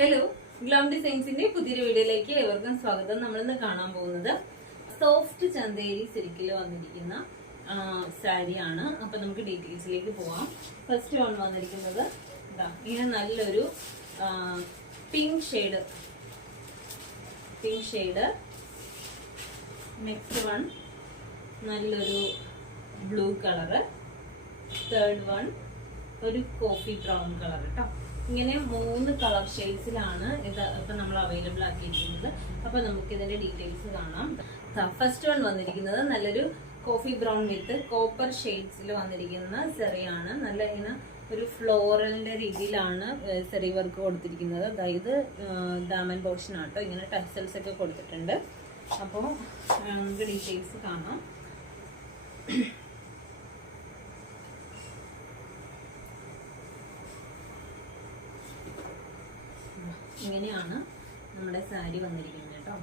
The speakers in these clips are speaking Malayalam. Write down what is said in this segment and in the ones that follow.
ഹലോ, ഗ്ലാം ഡിസൈൻസിന്റെ പുതിയൊരു വീഡിയോയിലേക്ക് ഏവർക്കും സ്വാഗതം. നമ്മളിന്ന് കാണാൻ പോകുന്നത് സോഫ്റ്റ് ചന്തേരി സിൽക്കിൽ വന്നിരിക്കുന്ന സാരിയാണ്. അപ്പൊ നമുക്ക് ഡീറ്റെയിൽസിലേക്ക് പോവാം. ഫസ്റ്റ് വൺ വന്നിരിക്കുന്നത് ഇങ്ങനെ നല്ലൊരു പിങ്ക് ഷെയ്ഡ്. നെക്സ്റ്റ് വൺ നല്ലൊരു ബ്ലൂ കളറ്. തേർഡ് വൺ ഒരു കോഫി ബ്രൗൺ കളർ കേട്ടോ. ഇങ്ങനെ 3 കളർ ഷെയ്ഡ്സിലാണ് ഇത് ഇപ്പൊ നമ്മൾ അവൈലബിൾ ആക്കിയിരിക്കുന്നത്. അപ്പൊ നമുക്ക് ഇതിന്റെ ഡീറ്റെയിൽസ് കാണാം. ഫസ്റ്റ് വൺ വന്നിരിക്കുന്നത് നല്ലൊരു കോഫി ബ്രൗൺ വിത്ത് കോപ്പർ ഷെയ്ഡ്സിൽ വന്നിരിക്കുന്ന സെറിയാണ്. നല്ല ഇങ്ങനെ ഒരു ഫ്ലോറലിന്റെ രീതിയിലാണ് സെറി വർക്ക് കൊടുത്തിരിക്കുന്നത്. അതായത് ദാമൻ പോർഷൻ ആട്ടോ. ഇങ്ങനെ ടസൽസ് ഒക്കെ കൊടുത്തിട്ടുണ്ട്. അപ്പോൾ നമുക്ക് ഡീറ്റെയിൽസ് കാണാം. ഇങ്ങനെയാണ് നമ്മുടെ സാരി വന്നിരിക്കുന്നത് കേട്ടോ.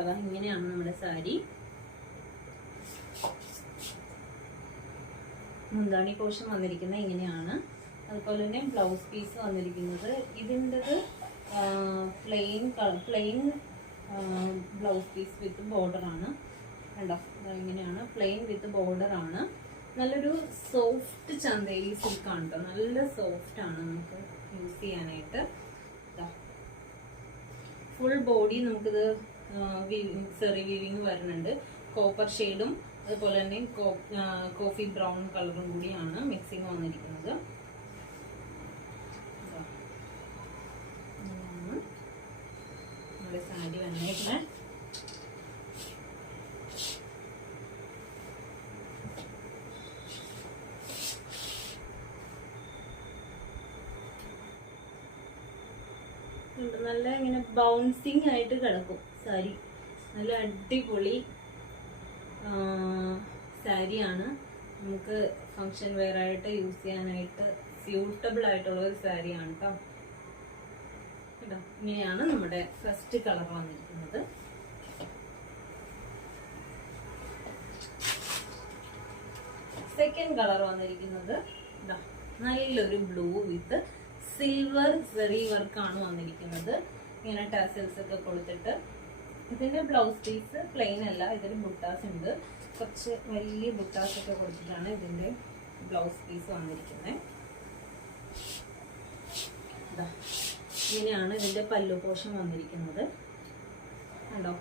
അതാ ഇങ്ങനെയാണ് നമ്മുടെ സാരി. മുന്താണി പോർഷൻ വന്നിരിക്കുന്നത് ഇങ്ങനെയാണ്. അതുപോലെ തന്നെ ബ്ലൗസ് പീസ് വന്നിരിക്കുന്നത് ഇതിൻ്റെത് plain blouse piece with border ആണ്. കണ്ടോ, ഇങ്ങനെയാണ് പ്ലെയിൻ വിത്ത് ബോർഡർ ആണ്. നല്ലൊരു സോഫ്റ്റ് ചന്തേരി സിൽക്കാണ് കേട്ടോ. നല്ല സോഫ്റ്റ് ആണ് നമുക്ക് യൂസ് ചെയ്യാനായിട്ട്. ഫുൾ ബോഡി നമുക്കിത് സെറി വീവിങ് വരുന്നുണ്ട്. കോപ്പർ ഷെയ്ഡും അതുപോലെ തന്നെ കോഫി ബ്രൗൺ കളറും കൂടിയാണ് മിക്സിങ് വന്നിരിക്കുന്നത്. സാരി വന്നേക്കണേ. നല്ല ഇങ്ങനെ ബൗൺസിങ് ആയിട്ട് കിടക്കും സാരി. നല്ല അടിപൊളി സാരിയാണ്. നമുക്ക് ഫങ്ഷൻ വെയർ ആയിട്ട് യൂസ് ചെയ്യാനായിട്ട് സ്യൂട്ടബിൾ ആയിട്ടുള്ള ഒരു സാരിയാണ് കേട്ടോ. ഇങ്ങനെയാണ് നമ്മുടെ ഫസ്റ്റ് കളർ വന്നിരിക്കുന്നത്. സെക്കൻഡ് കളർ വന്നിരിക്കുന്നത് നല്ലൊരു ബ്ലൂ വിത്ത് സിൽവർ സെറി വർക്കാണ് വന്നിരിക്കുന്നത്. ഇങ്ങനെ ടാസൽസ് ഒക്കെ കൊടുത്തിട്ട്. ഇതിന്റെ ബ്ലൗസ് പീസ് പ്ലെയിൻ അല്ല, ഇതിൽ ബുട്ടാസ് ഉണ്ട്. കുറച്ച് വലിയ ബുട്ടാസ് ഒക്കെ കൊടുത്തിട്ടാണ് ഇതിന്റെ ബ്ലൗസ് പീസ് വന്നിരിക്കുന്നത്. ഇങ്ങനെയാണ് ഇതിന്റെ പല്ലു പോർഷൻ വന്നിരിക്കുന്നത്. കണ്ടോ,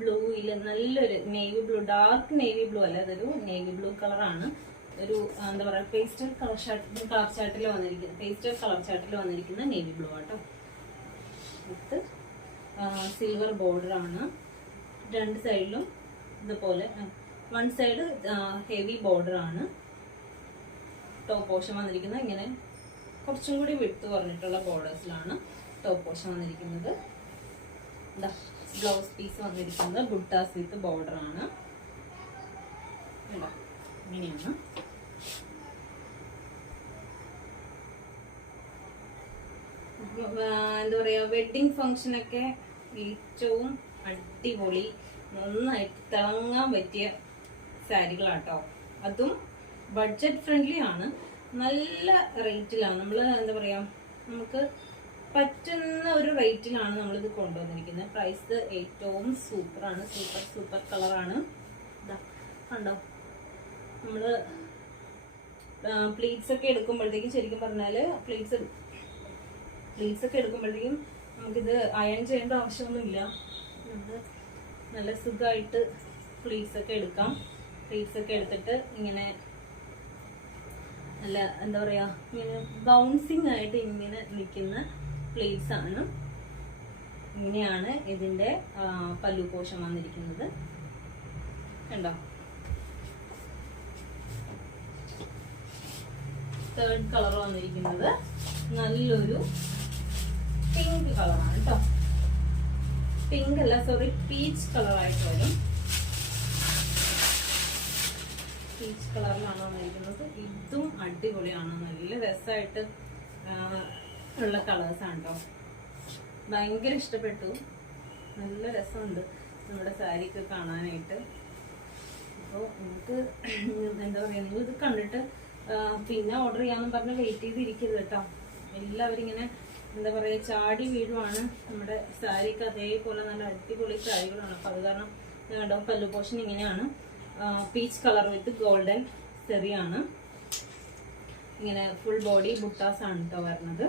ബ്ലൂയില് നല്ലൊരു navy blue, dark navy blue അല്ല, അതൊരു നേവി ബ്ലൂ കളറാണ്. ഒരു എന്താ പറയാ പേസ്റ്റൽ കളർ ചാർട്ടിൽ വന്നിരിക്കുന്ന നേവി ബ്ലൂ ആട്ടോ. വിത്ത് സിൽവർ ബോർഡർ ആണ്. രണ്ട് സൈഡിലും ഇതുപോലെ വൺ സൈഡ് ഹെവി ബോർഡർ ആണ്. ടോപ്പ് പോർഷൻ വന്നിരിക്കുന്നത് ഇങ്ങനെ കുറച്ചും കൂടി വിട്ട് പറഞ്ഞിട്ടുള്ള ബോർഡേഴ്സിലാണ് ടോപ്പ് പോർഷൻ വന്നിരിക്കുന്നത്. ബ്ലൗസ് പീസ് വന്നിരിക്കുന്നത് ബുട്ടാസ് വിത്ത് ബോർഡർ ആണ്. ഇങ്ങനെയാണ്. എന്താ പറയാ, വെഡിങ് ഫംഗ്ഷനൊക്കെ ഏറ്റവും അടിപൊളി നന്നായിട്ട് തിളങ്ങാൻ പറ്റിയ സാരികളാട്ടോ. അതും ബഡ്ജറ്റ് ഫ്രണ്ട്ലി ആണ്. നല്ല റേറ്റിലാണ് നമ്മൾ എന്താ പറയാ, നമുക്ക് പറ്റുന്ന ഒരു റേറ്റിലാണ് നമ്മളിത് കൊണ്ടുവന്നിരിക്കുന്നത്. പ്രൈസ് ഏറ്റവും സൂപ്പറാണ്. സൂപ്പർ കളറാണ്. കണ്ടോ, നമ്മള് പ്ലീറ്റ്സ് ഒക്കെ എടുക്കുമ്പോഴത്തേക്കും ശരിക്കും പറഞ്ഞാല് പ്ലീറ്റ്സ് ഒക്കെ എടുക്കുമ്പോഴത്തേക്കും നമുക്കിത് അയൺ ചെയ്യേണ്ട ആവശ്യമൊന്നുമില്ല. നമുക്ക് നല്ല സുഖമായിട്ട് പ്ലീറ്റ്സ് ഒക്കെ എടുക്കാം. പ്ലീറ്റ്സ് ഒക്കെ എടുത്തിട്ട് ഇങ്ങനെ നല്ല എന്താ പറയാ, ഇങ്ങനെ ബൗൺസിങ് ആയിട്ട് ഇങ്ങനെ നിൽക്കുന്ന പ്ലേറ്റ്സ് ആണ്. ഇങ്ങനെയാണ് ഇതിന്റെ പല്ലു പോർഷൻ വന്നിരിക്കുന്നത്. കണ്ടോ, തേർഡ് കളർ വന്നിരിക്കുന്നത് നല്ലൊരു പിങ്ക് കളറാണ് കേട്ടോ. പിങ്ക് അല്ല, സോറി, പീച്ച് കളറായിട്ട് വരും. പീച്ച് കളറിലാണ് വന്നിരിക്കുന്നത്. ഇതും അടിപൊളിയാണ്. നല്ല രസമായിട്ട് ഉള്ള കളേഴ്സാണ് കേട്ടോ. ഭയങ്കര ഇഷ്ടപ്പെട്ടു, നല്ല രസമുണ്ട് നമ്മുടെ സാരിയൊക്കെ കാണാനായിട്ട്. അപ്പോൾ നിങ്ങൾക്ക് എന്താ പറയുക, നിങ്ങൾ ഇത് കണ്ടിട്ട് പിന്നെ ഓർഡർ ചെയ്യാമെന്ന് പറഞ്ഞ് വെയിറ്റ് ചെയ്തിരിക്കരുത് കേട്ടോ. എല്ലാവരും ഇങ്ങനെ എന്താ പറയുക ചാടി വീഴുവാണ്. നമ്മുടെ സാരിക്ക് അതേപോലെ നല്ല അടിപൊളി സാരികളാണ്. അപ്പോൾ അത് കാരണം കണ്ടോ പല്ലു പോർഷൻ ഇങ്ങനെയാണ്, പീച്ച് കളർ വിത്ത് ഗോൾഡൻ സെറിയാണ്. ഇങ്ങനെ ഫുൾ ബോഡി ബുട്ടാസ് ആണ് കേട്ടോ വരുന്നത്.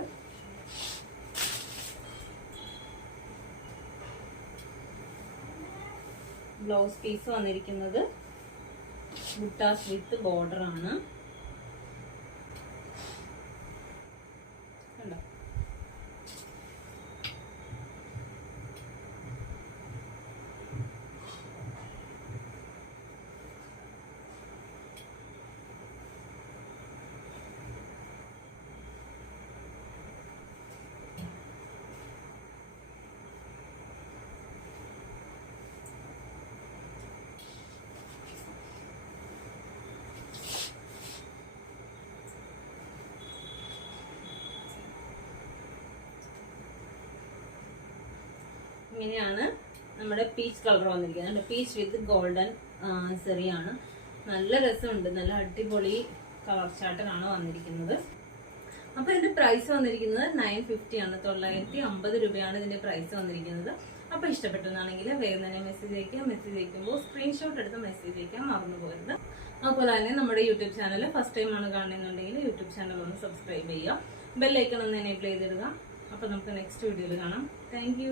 ബ്ലൗസ് പീസ് വന്നിരിക്കുന്നത് ബുട്ടാസ് വിത്ത് ബോർഡർ ആണ്. കണ്ടോ ഇങ്ങനെയാണ് നമ്മുടെ പീച്ച് കളർ വന്നിരിക്കുന്നത്. പീച്ച് വിത്ത് ഗോൾഡൻ സെറിയാണ്. നല്ല രസമുണ്ട്, നല്ല അടിപൊളി കളർ ചാർട്ടിലാണ് വന്നിരിക്കുന്നത്. അപ്പൊ ഇതിന്റെ പ്രൈസ് വന്നിരിക്കുന്നത് 950 ആണ്, 950 രൂപയാണ് ഇതിന്റെ പ്രൈസ് വന്നിരിക്കുന്നത്. അപ്പൊ ഇഷ്ടപ്പെട്ടെന്നാണെങ്കിൽ വേഗം തന്നെ മെസ്സേജ് അയക്കുക. മെസ്സേജ് അയക്കുമ്പോൾ സ്ക്രീൻഷോട്ട് എടുത്ത് മെസ്സേജ് അയക്കാൻ മറന്നു പോകരുത്. അതുപോലെ തന്നെ നമ്മുടെ യൂട്യൂബ് ചാനൽ ഫസ്റ്റ് ടൈം ആണ് കാണുന്നുണ്ടെങ്കിൽ യൂട്യൂബ് ചാനൽ ഒന്ന് സബ്സ്ക്രൈബ് ചെയ്യുക, ബെല്ലൈക്കൺ ഒന്ന് എനേബിൾ ചെയ്തിടുക. അപ്പൊ നമുക്ക് നെക്സ്റ്റ് വീഡിയോയിൽ കാണാം. താങ്ക്